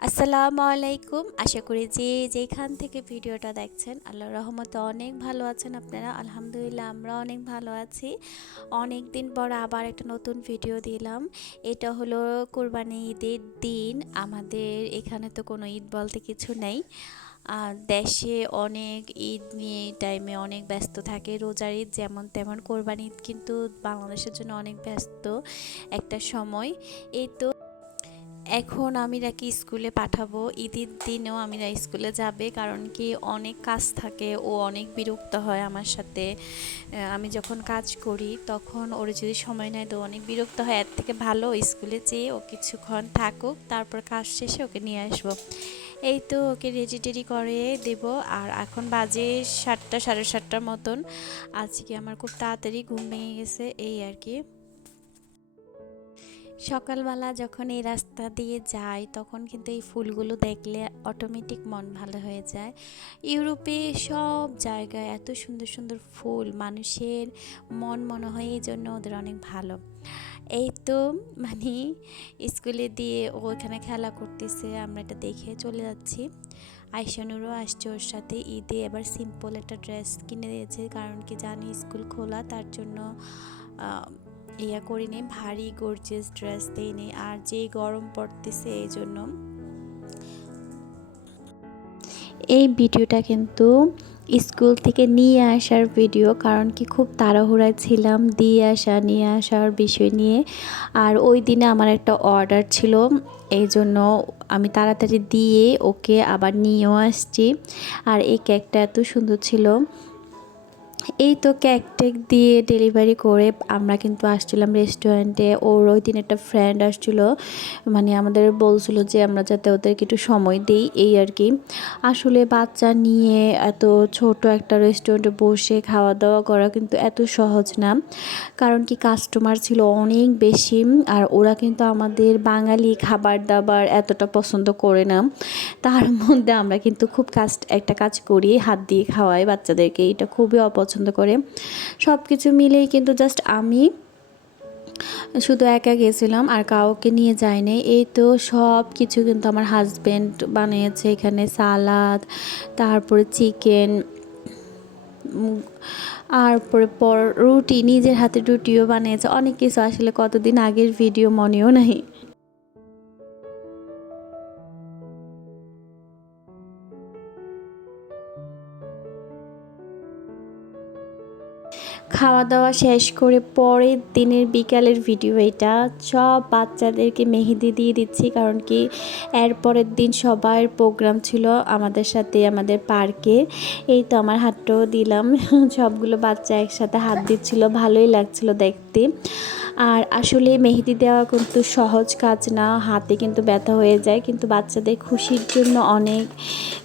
আসসালামু আলাইকুম। আশা করি যে যেখান থেকে ভিডিওটা দেখছেন আল্লাহ রহমতে অনেক ভালো আছেন আপনারা। আলহামদুলিল্লাহ আমরা অনেক ভালো আছি। অনেক দিন পর আবার একটা নতুন ভিডিও দিলাম। এটা হলো কোরবানি ঈদের দিন। আমাদের এখানে তো কোনো ঈদ বলতে কিছু নেই। দেশে অনেক ঈদ নিয়ে টাইমে অনেক ব্যস্ত থাকে। রোজার ঈদ যেমন তেমন, কোরবানি ঈদ কিন্তু বাংলাদেশের জন্য অনেক ব্যস্ত একটা সময়। এই তো এখন আমিরাকে স্কুলে পাঠাবো। ঈদের দিনেও আমিরা স্কুলে যাবে কারণ কি অনেক কাজ থাকে, ও অনেক বিরক্ত হয় আমার সাথে। আমি যখন কাজ করি তখন ওর যদি সময় নেয় তো অনেক বিরক্ত হয়। এর থেকে ভালো স্কুলে যেয়ে ও কিছুক্ষণ থাকুক, তারপর কাজ শেষে ওকে নিয়ে আসব। এই তো ওকে রেডি টেডি করে দেব। আর এখন বাজে সাতটা, সাড়ে সাতটার মতন। আজকে আমার খুব তাড়াতাড়ি ঘুম ভেঙে গেছে, এই আর কি। সকালবেলা যখন এই রাস্তা দিয়ে যাই, তখন কিন্তু এই ফুলগুলো দেখলে অটোমেটিক মন ভালো হয়ে যায়। ইউরোপে সব জায়গায় এত সুন্দর সুন্দর ফুল, মানুষের মন মনে হয় এই জন্য ওদের অনেক ভালো। এই তো মানে স্কুলে দিয়ে ও ওখানে খেলা করতেছে, আমরা এটা দেখে চলে যাচ্ছি। আইসানুরও আসছে ওর সাথে, ঈদে এবার সিম্পল একটা ড্রেস কিনে দিয়েছে, কারণ কি জানি স্কুল খোলা, তার জন্য ইয়া করিনি ভারী গর্জিয়াস ড্রেস দিইনি আর যেই গরম পড়তেছে এই জন্য। এই ভিডিওটা কিন্তু স্কুল থেকে নিয়ে আসার ভিডিও, কারণ কি খুব তাড়াহুড়ায় ছিলাম দিয়ে আসা, নিয়ে আসার বিষয় নিয়ে। আর ওই দিনে আমার একটা অর্ডার ছিল, এই জন্য আমি তাড়াতাড়ি দিয়ে ওকে আবার নিয়েও আসছি। আর এই কেকটা এত সুন্দর ছিল। এই তো কেক টেক দিয়ে ডেলিভারি করে আমরা কিন্তু আসছিলাম রেস্টুরেন্টে ওর ওই দিন একটা ফ্রেন্ড আসছিল মানে আমাদের বলছিল যে আমরা যাতে ওদেরকে একটু সময় দিই, এই আর কি। আসলে বাচ্চা নিয়ে এত ছোট একটা রেস্টুরেন্টে বসে খাওয়া দাওয়া করা কিন্তু এত সহজ না। কারণ কি কাস্টমার ছিল অনেক বেশি আর ওরা কিন্তু আমাদের বাঙালি খাবার দাবার এতটা পছন্দ করে না। তার মধ্যে আমরা কিন্তু খুব কাজ, একটা কাজ করি, হাত দিয়ে খাওয়াই বাচ্চাদেরকে। এটা খুবই অপছন্দ পছন্দ করে। সব কিছু মিলেই কিন্তু জাস্ট আমি শুধু একা গেছিলাম আর কাউকে নিয়ে যায়নি এই তো সব কিছু কিন্তু আমার হাজব্যান্ড বানিয়েছে এখানে সালাদ তারপরে চিকেন আর পরে পর রুটি, নিজের হাতে রুটিও বানিয়েছে। অনেক কিছু। আসলে কতদিন আগের ভিডিও মনেও নাই। খাওয়া দাওয়া শেষ করে পরের দিনের বিকালের ভিডিও এটা। সব বাচ্চাদেরকে মেহেদি দিয়ে দিচ্ছি কারণ কি এর পরের দিন সবার প্রোগ্রাম ছিল আমাদের সাথে আমাদের পার্কে। এই তো আমার হাতটাও দিলাম। সবগুলো বাচ্চা একসাথে হাত দিচ্ছিল, ভালোই লাগছিল দেখতে। আর আসলে মেহেদি দেওয়া কিন্তু সহজ কাজ না, হাতে কিন্তু ব্যথা হয়ে যায়, কিন্তু বাচ্চাদের খুশির জন্য অনেক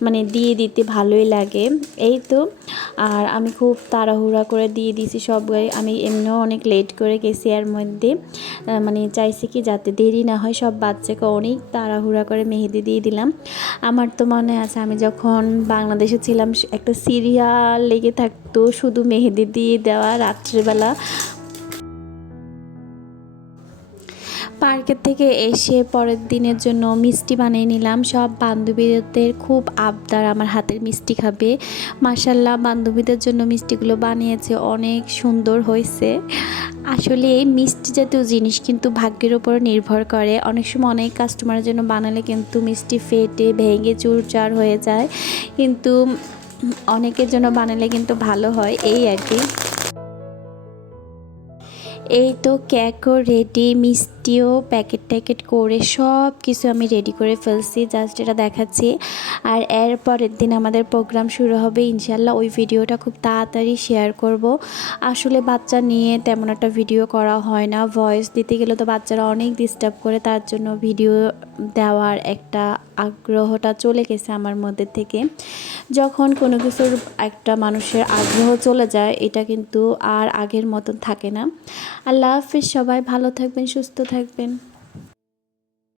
মানে দিয়ে দিতে ভালোই লাগে। এই তো, আর আমি খুব তাড়াহুড়া করে দিয়ে দিছি সব আমি এমনিও অনেক লেট করে গেছি এর মধ্যে। মানে চাইছি কি যাতে দেরি না হয়, সব বাচ্চাকে অনেক তাড়াহুড়া করে মেহেদি দিয়ে দিলাম। আমার তো মনে আছে আমি যখন বাংলাদেশে ছিলাম, একটা সিরিয়াল লেগে থাকতো শুধু মেহেদি দিয়ে দেওয়া রাত্রেবেলা। পার্কের থেকে এসে পরের দিনের জন্য মিষ্টি বানিয়ে নিলাম। সব বান্ধবীদের খুব আবদার আমার হাতের মিষ্টি খাবে। মাসাল্লাহ বান্ধবীদের জন্য মিষ্টিগুলো বানিয়েছে, অনেক সুন্দর হয়েছে। আসলে এই মিষ্টি জাতীয় জিনিস কিন্তু ভাগ্যের উপর নির্ভর করে। অনেক সময় অনেক কাস্টমারের জন্য বানালে কিন্তু মিষ্টি ফেটে, ভেঙে চুরচার হয়ে যায়। কিন্তু অনেকের জন্য বানালে কিন্তু ভালো হয়, এই আর কি। এই তো কেকও রেডি মিষ্টিও প্যাকেট ট্যাকেট করে সব কিছু আমি রেডি করে ফেলছি জাস্ট এটা দেখাচ্ছি। আর এর পরের দিন আমাদের প্রোগ্রাম শুরু হবে ইনশাল্লাহ ওই ভিডিওটা খুব তাড়াতাড়ি শেয়ার করব। আসলে বাচ্চা নিয়ে তেমন একটা ভিডিও করা হয় না ভয়েস দিতে গেলে তো বাচ্চারা অনেক ডিস্টার্ব করে, তার জন্য ভিডিও দেওয়ার একটা আগ্রহটা চলে গেছে আমার মধ্যে থেকে। যখন কোনো কিছুর একটা মানুষের আগ্রহ চলে যায়, এটা কিন্তু আর আগের মতন থাকে না। আল্লাহ হাফিজ, সবাই ভালো থাকবেন, সুস্থ থাকবেন।